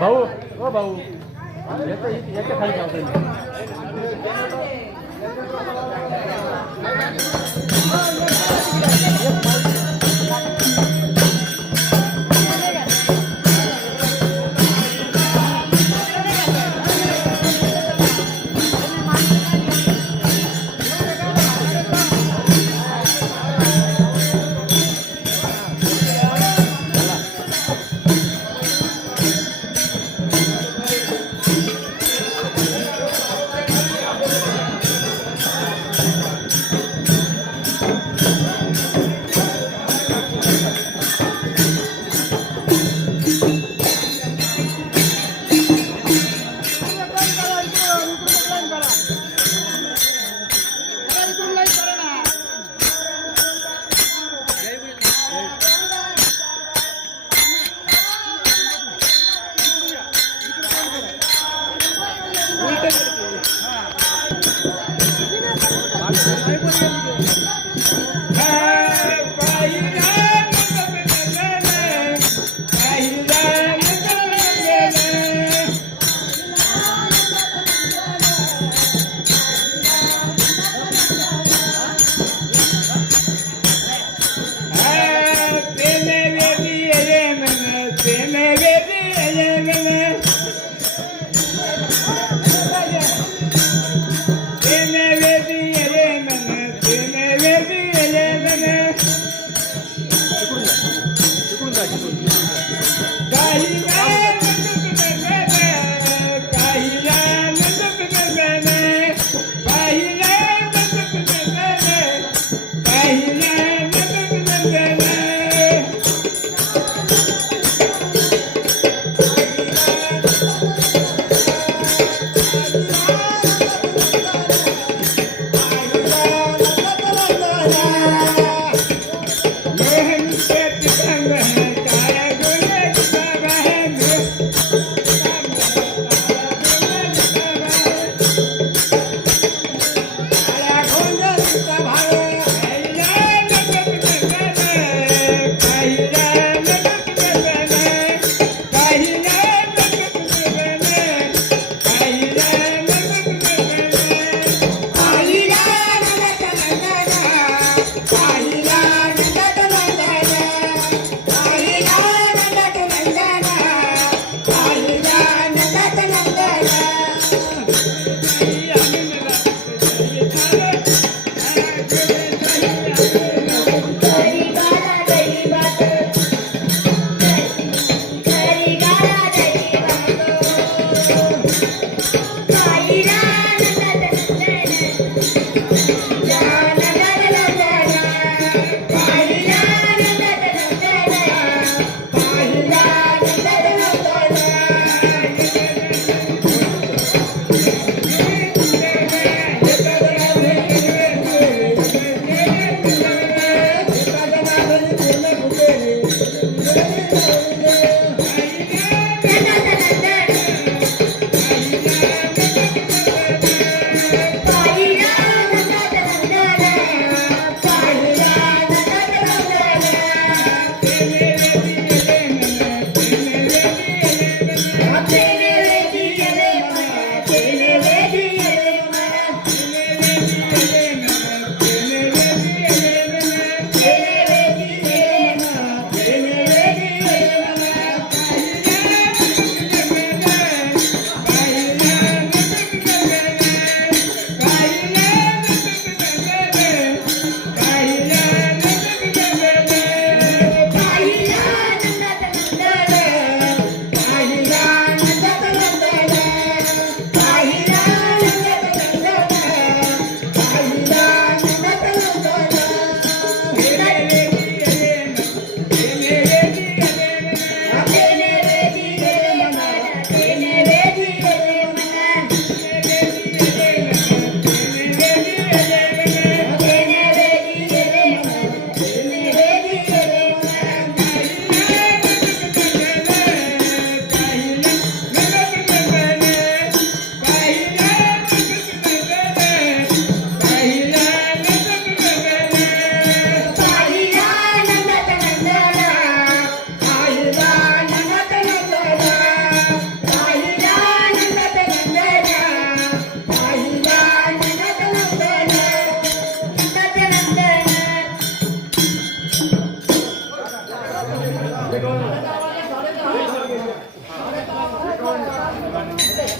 भाऊ ओ भाऊ याच्या खाली ठेवतो Amen.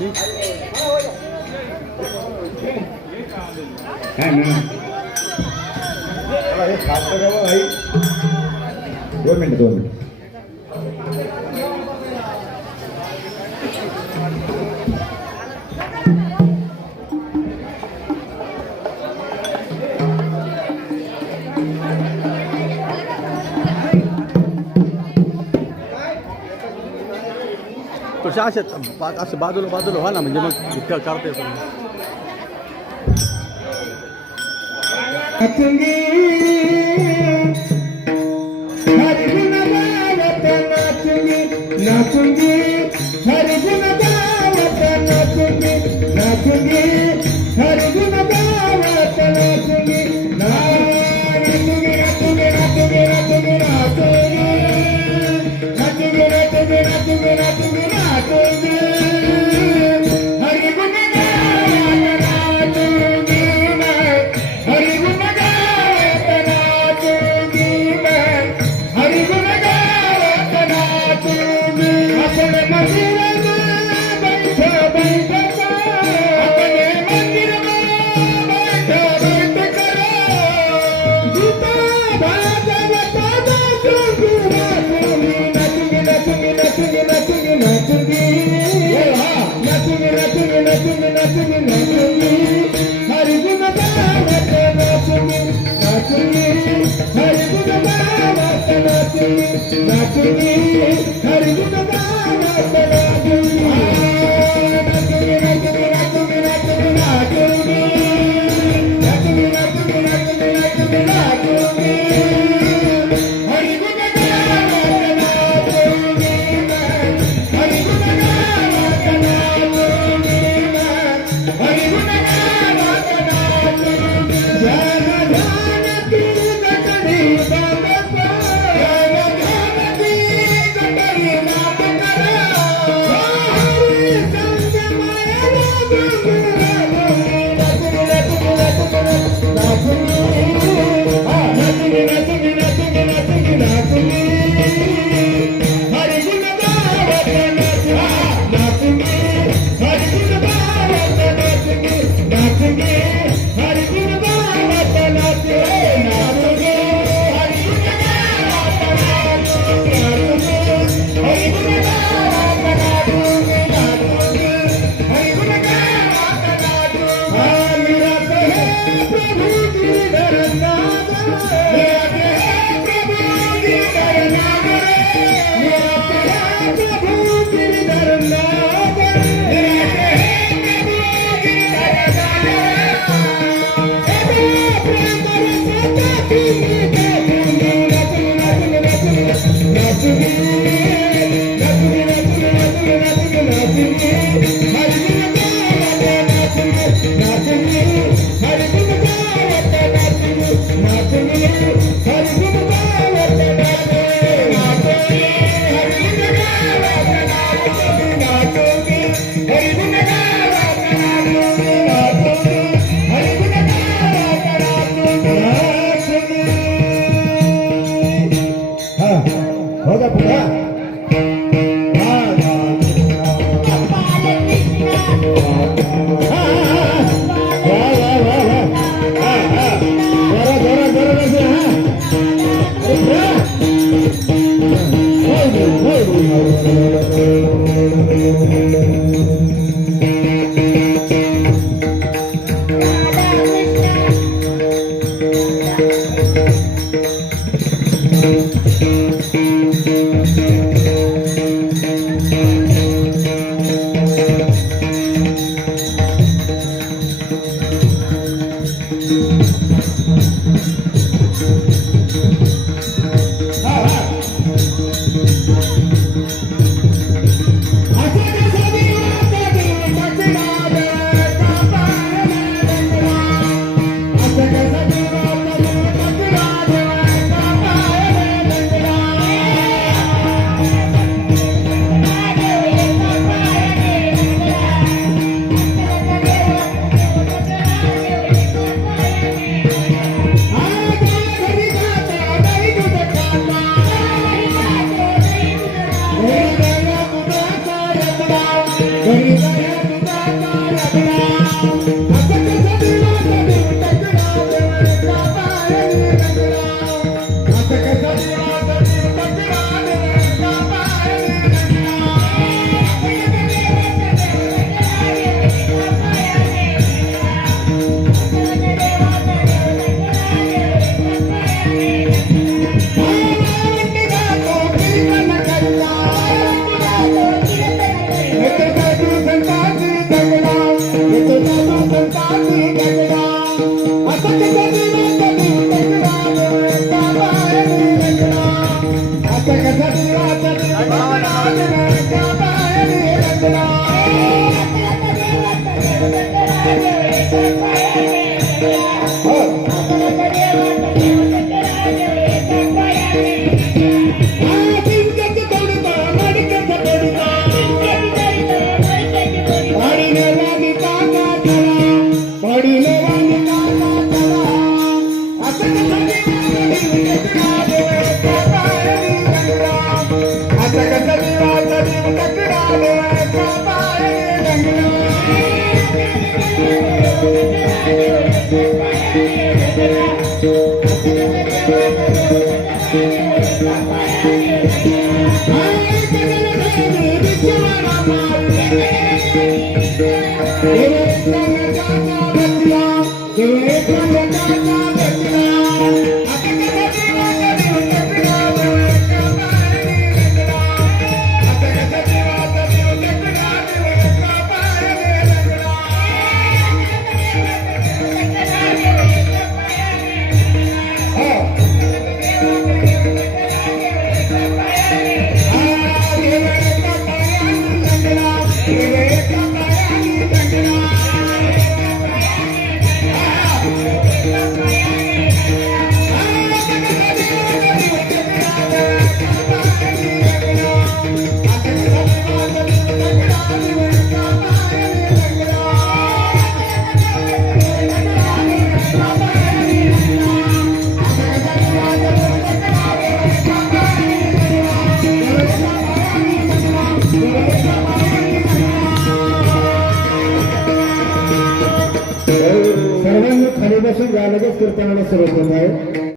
काय ना हे खास करावं भाई 2 मिनिट तशा असे बाजूला व्हा ना म्हणजे मग करता येतो नाचूंगी हर गुण गावत नाचूंगी नाचूंगी हर गुण गावत नाचूंगी नाचूंगी नाचूंगी नाचूंगी नाचूंगी नाचूंगी नाचूंगी नाचूंगी नाचूंगी नाचूंगी हर गुण गावत नाचूंगी मैं हर गुण गावत नाचूंगी मैं हर गुण गावत नाचूंगी अपने मंदिर में बैठ बैठ अपने मंदिर में बैठ बैठ करो गीता भागवत नाचूंगी नाचूंगी नाचूंगी नाचूंगी नाचूंगी नाचूंगी नाचूंगी नाचूंगी नाचूंगी नाचूंगी नाचूंगी हरि गुण गावत नाचूंगी नाचूंगी हरि गुण गावत नाचूंगी नाचूंगी हरि गुण गावत नाचूंगी नाचूंगी नाचूंगी नाचूंगी नाचूंगी नाचूंगी नाचूंगी नाचूंगी नाचूंगी नाचूंगी नाचूंगी हरि गुण गावत नाचूंगी हरि गुण गावत नाचूंगी हरि गुण गावत नाचूंगी ध्यान ध्यान की गठरी बाबा ध्यान ध्यान की गठरी बाबा हरि संग माया नाचूंगी नाचूंगी नाचूंगी नाचूंगी नाचूंगी नाचूंगी हरि गुण गावत नाचूंगी हरि गुण गावत नाचूंगी नाचूंगी हरि गुण गावत नाचूंगी नाचूंगी हरि गुण गावत नाचूंगी हरि गुण गावत नाचूंगी नाचूंगी हरि गुण गावत नाचूंगी मेरा है प्रभु की डरना मेरा है प्रभु की डरना मेरा है प्रभु की डरना मेरा है प्रभु की होगा पूरा Hare गंगडा येतो जातो संतांची गंगडा असत गंगडा कधी गंगडा देवता बाहेरी गंगडा असत गंगडा कधी देवता बाहेरी गंगडा सर्वांनी खाली बसून या लगेच कीर्तनाला सुरुवात होत आहे.